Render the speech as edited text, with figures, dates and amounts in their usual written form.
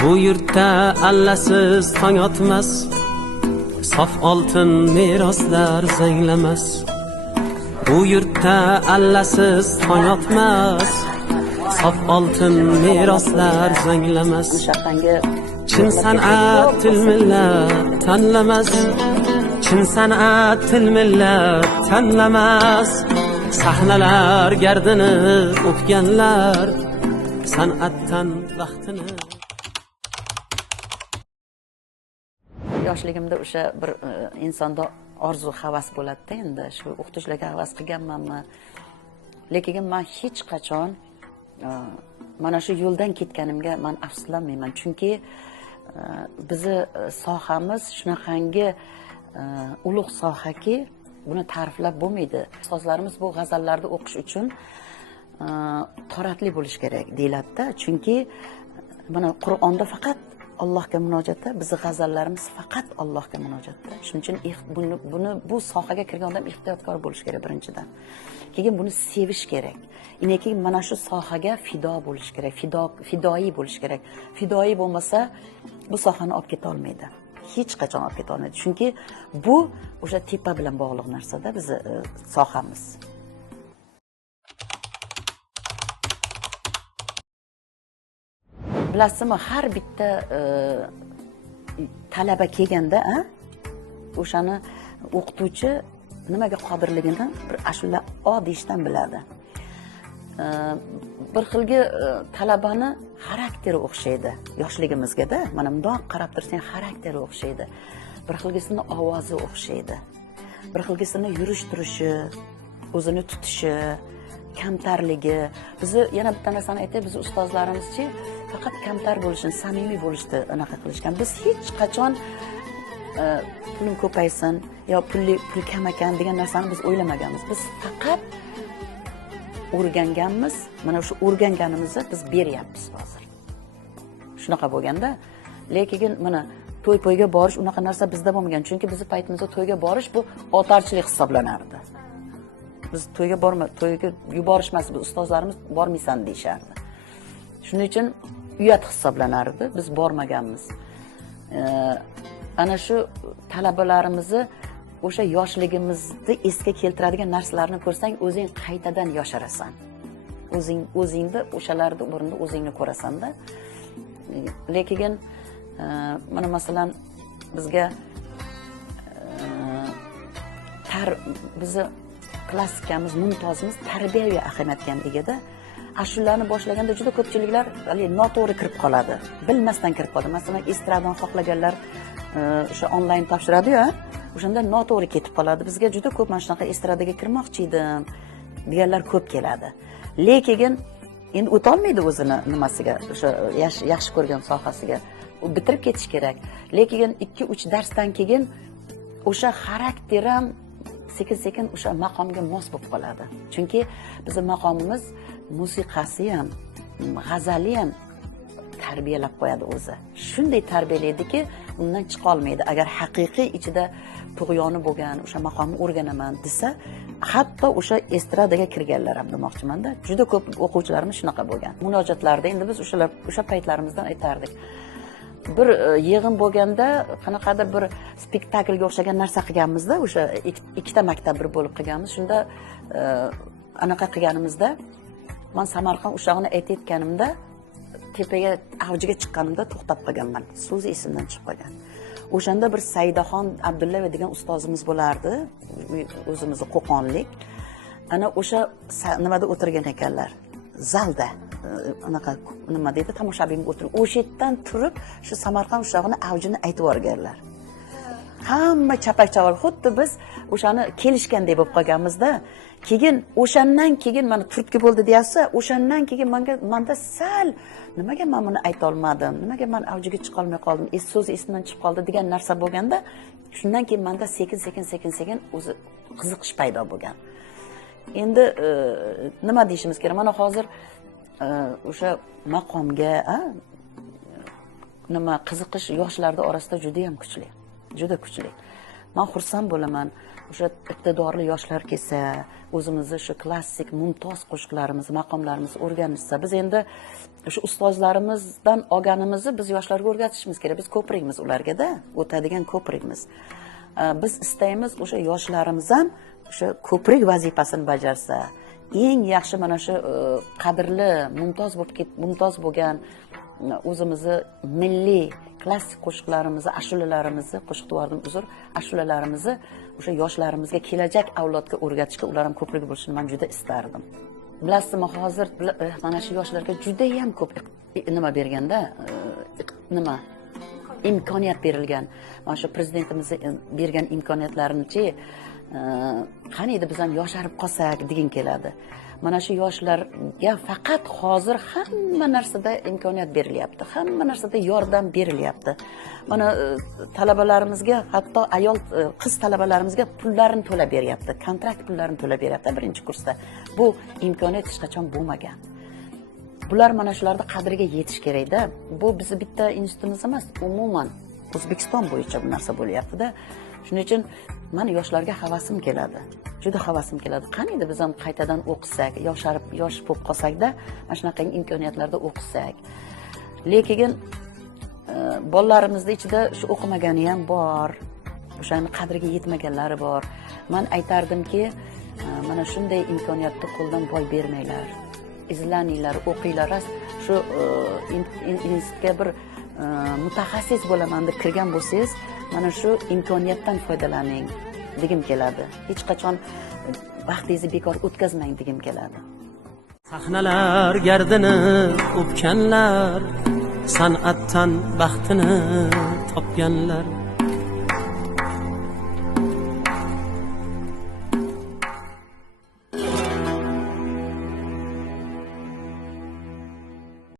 Bu yurtda allasiz tong otmas, sof oltin meroslar zanglamas. Bu yurtda allasiz tong otmas, sof oltin meroslar zanglamas. Chin san'at til millat tanlamas, chin san'at til millat tanlamas. Sahnalar gardini o'pganlar san'atdan vaqtini. Yoshligimda o'sha bir insonda orzu havas bo'ladi-da, endi shu o'qituvchilarga havas qilganmanmi? Lekin men hech qachon mana shu yo'ldan ketganimga men afsuslanmayman, chunki bizni sohamiz shunaqangi ulug' sohaki, buni ta'riflab bo'lmaydi. Ustozlarimiz bu g'azallarni o'qish uchun toratli bo'lish kerak deyiladi-da, chunki mana Qur'onda faqat Allohga munojatda, bizning g'azallarimiz faqat Allohga munojatda. Shuning uchun buni bu sohaga kirgan odam ehtiyotkor bo'lish kerak birinchidan. Keyin buni sevish kerak. Keyin mana shu sohaga fido bo'lish kerak, fidoyi bo'lish kerak. Fidoyi bo'lmasa bu sohani olib keta olmaydi. Hech qachon olib keta olmaydi. Chunki bu o'sha tepa bilan bog'liq narsa-da bizning sohamiz. Bilasizmi, har bitta talaba kelganda, o'shani o'qituvchi nimaga qodirligini bir ashula deyishdan biladi. Bir xilgi talabani xarakteri o'xshaydi yoshligimizga-da. Mana bundoq qarab tursang xarakteri o'xshaydi. Bir xilgisini ovozi o'xshaydi. Bir xilgisini yurish turishi, o'zini tutishi, kamtarligi. Bizni yana bitta narsani aytay, biz ustozlarimizchi faqat kamtar bo'lishni, samimiy bo'lishni anaqa qilishgan. Biz hech qachon pulim ko'paysin yo pul kam ekan degan narsani biz o'ylamaganmiz. Biz faqat o'rganganmiz, mana shu o'rganganimizni biz beryapmiz hozir. Shunaqa bo'lganda, lekin mana to'y-poyga borish unaqa narsa bizda bo'lmagan, chunki bizning paytimizda to'yga borish bu otarchilik hisoblanardi. Biz to'yga yuborishmas, biz ustozlarimiz bormaysan deyishardi. Shuning uchun uyat hisoblanardi, biz bormaganmiz. Ana shu talabalarimizni o'sha yoshligimizni esga keltiradigan narsalarni ko'rsang, o'zing qaytadan yosharasan. O'zingni o'shalarning o'rnida o'zingni ko'rasan-da. Lekin mana masalan bizga bizni klassikamiz, mumtozimiz tarbiyaviy ahamiyatga egada. Ashullarni boshlaganda juda ko'pchiliklar noto'g'ri kirib qoladi. Bilmasdan kirib qoladi. Masalan, estradan xohlaganlar o'sha onlayn topshiradi-yu, o'shanda noto'g'ri ketib qoladi. Bizga juda ko'p mana shunaqa estradaga kirmoqchi edim deganlar ko'p keladi. Lekin endi o'ta olmaydi o'zini nimasiga, o'sha yaxshi ko'rgan sohasiga. U bitirib ketish kerak. Lekin 2-3 darsdan keyin o'sha xarakter ham sekin-sekin o'sha maqomga mos bo'lib qoladi. Chunki bizning maqomimiz musiqasi ham, g'azali ham tarbiyalab qo'yadi o'zi. Shunday tarbiyalaydiki, undan chiqa olmaydi. Agar haqiqiy ichida tug'yoni bo'lgan, o'sha maqomni o'rganaman desa, hatto o'sha estradaga kirganlar ham demoqchiman-da. Juda ko'p o'quvchilarimiz shunaqa bo'lgan. Munojatlarda endi biz o'sha paytlarimizdan aytardik. Bir yig'in bo'lganda qanaqadir bir spektaklga o'xshagan narsa qilganmizda, o'sha ikkita maktab bir bo'lib qilganmiz. Shunda anaqa qilganimizda men Samarqand ushog'ini aytayotganimda tepaga avjiga chiqqanimda to'xtab qolganman. So'zi esimdan chiqib qolgan. O'shanda bir Saidaxon Abdullayeva degan ustozimiz bo'lardi, o'zimizni Qo'qonlik. Ana o'sha nimada o'tirgan ekanlar, zalda. Anaqa nima deydi, tomoshabin o'tirib, o'sha yerdan turib shu Samarqand ushog'ini avjini aytib o'rganlar. Hamma chapak-chaval, xuddi biz o'shani kelishgandek bo'lib qolganmizda. Keyin o'shandan keyin mana turtki bo'ldi deyapsa, o'shandan keyin menda sal nimaga men buni ayta olmadim, nimaga men avjiga chiqa olmay qoldim, so'zi esimdan chiqib qoldi degan narsa bo'lganda, shundan keyin menda sekin o'zi qiziqish paydo bo'lgan. Endi nima deyishimiz kerak? Mana hozir o'sha maqomga nima qiziqish yoshlarda orasida juda ham kuchli. Juda kuchli. Men xursand bo'laman. O'sha iqtidorli yoshlar kelsa, o'zimizni shu klassik mumtoz qo'shiqlarimiz, maqomlarimizni o'rganishsa, biz endi shu ustozlarimizdan olganimizni biz yoshlarga o'rgatishimiz kerak. Biz ko'prikmiz ularga-da, o'tadigan ko'prikmiz. Biz istaymiz o'sha yoshlarimiz ham o'sha ko'prik vazifasini bajarsa, eng yaxshi mana shu qadrli, mumtoz bo'lgan o'zimizni milliy klassik qo'shiqlarimizni, ashulalarimizni, qo'shiq devordim, uzr, ashulalarimizni o'sha yoshlarimizga, kelajak avlodga o'rgatishga ular ham ko'prik bo'lishini men juda istardim. Bilasizmi, hozir mana shu yoshlarga juda ham ko'p nima berganda, imkoniyat berilgan. Mana shu prezidentimiz bergan imkoniyatlarni-chi, qani edi biz ham yosharib qolsak degim keladi. Mana shu yoshlarga faqat hozir hamma narsada imkoniyat berilyapti. Hamma narsada yordam berilyapti. Mana talabalarimizga, hatto ayol qiz talabalarimizga pullarini to'lab beryapti. Kontrakt pullarini to'lab beryapti birinchi kursda. Bu imkoniyat hech qachon bo'lmagan. Bular mana shularda qadriga yetish kerak-da. Bu bizni bitta institutimiz emas, umuman O'zbekiston bo'yicha bu narsa bo'lyapti-da. Shuning uchun meni yoshlarga havasim keladi. Juda havasim keladi. Qani edi biz ham qaytadan o'qisak, yosh bo'lib qolsak-da, mana shunaqa imkoniyatlarda o'qisak. Lekin bolalarimizni ichida shu o'qimagani ham bor. O'shani qadriga yetmaganlari bor. Men aytardimki, mana shunday imkoniyatni qo'ldan boy bermanglar. Izlaninglar, o'qinglar. Shu institutga bir mutaxassis bo'laman deb kirgan bo'lsangiz, mana shu imkoniyatdan foydalaning degim keladi. Hech qachon vaqtingizni bekor o'tkazmang degim keladi. Sahnalar gardini o'pganlar, san'atdan baxtini topganlar.